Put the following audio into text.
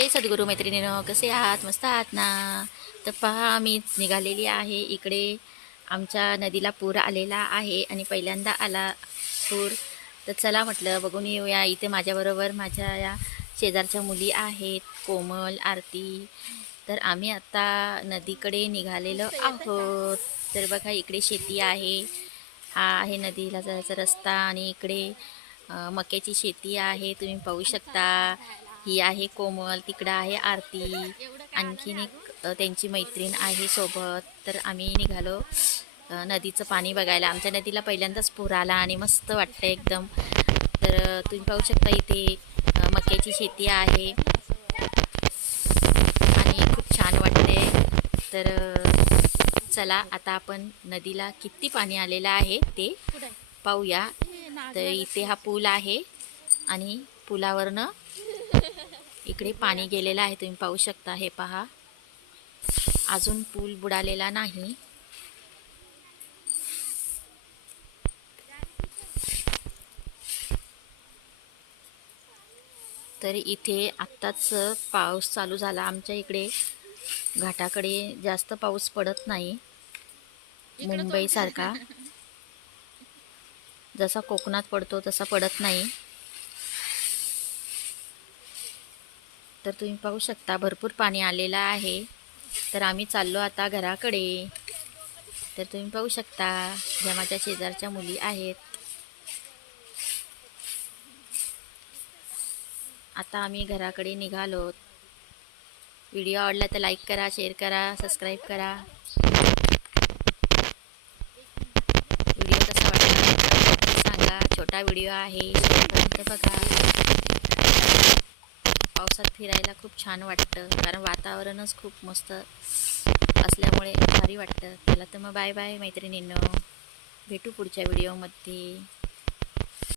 जय सद्गुरू मैत्रिणीनं कसे आहात? मस्त आहात ना? तर पहा आम्ही निघालेली आहे इकडे. आमच्या नदीला पूर आलेला आहे आणि पहिल्यांदा आला पूर. तर चला म्हटलं बघून येऊया. इथे माझ्याबरोबर माझ्या या शेजारच्या मुली आहेत कोमल आरती. तर आम्ही आता नदीकडे निघालेलो आहोत. तर बघा इकडे शेती आहे. हा आहे नदीला जायचा रस्ता आणि इकडे मक्याची शेती आहे. तुम्ही पाहू शकता. ही आहे कोमल तिकडं आहे आरती. आणखीन एक त्यांची मैत्रीण आहे सोबत. तर आम्ही निघालो नदीचं पाणी बघायला. आमच्या नदीला पहिल्यांदाच पूर आला आणि मस्त वाटतं एकदम. तर तुम्ही पाहू शकता इथे मक्याची शेती आहे. आणि खूप छान वाटते तर चला आता आपण नदीला किती पाणी आलेलं आहे ते पाहूया. तर इथे हा पूल आहे आणि पुलावरनं इकडे पाणी गेलेलं आहे तुम्ही पाहू शकता हे पहा. अजून पूल बुडालेला नाही. तर इथे आत्ताच पाऊस चालू झाला. आमच्या इकडे घाटाकडे जास्त पाऊस पडत नाही. मुंबईसारखा. जसा कोकणात पडतो तसा पडत नाही. तर तुम्ही पाहू शकता भरपूर पाणी आलेलं आहे. तर आम्ही चाललो आता घराकडे. तर तुम्ही पाहू शकता ज्या माझ्या शेजारच्या मुली आहेत. आता आम्ही घराकडे निघालो. व्हिडिओ आवडला तर लाईक करा शेअर करा सबस्क्राईब करा. व्हिडिओ कसा वाटला? सांगा. छोटा व्हिडिओ आहे. बघा. पावसात फिरायला खूप छान वाटतं कारण वातावरणच खूप मस्त असल्यामुळे भारी वाटतं. त्याला तर मग बाय बाय मैत्रिणींनो. भेटू पुढच्या व्हिडिओमध्ये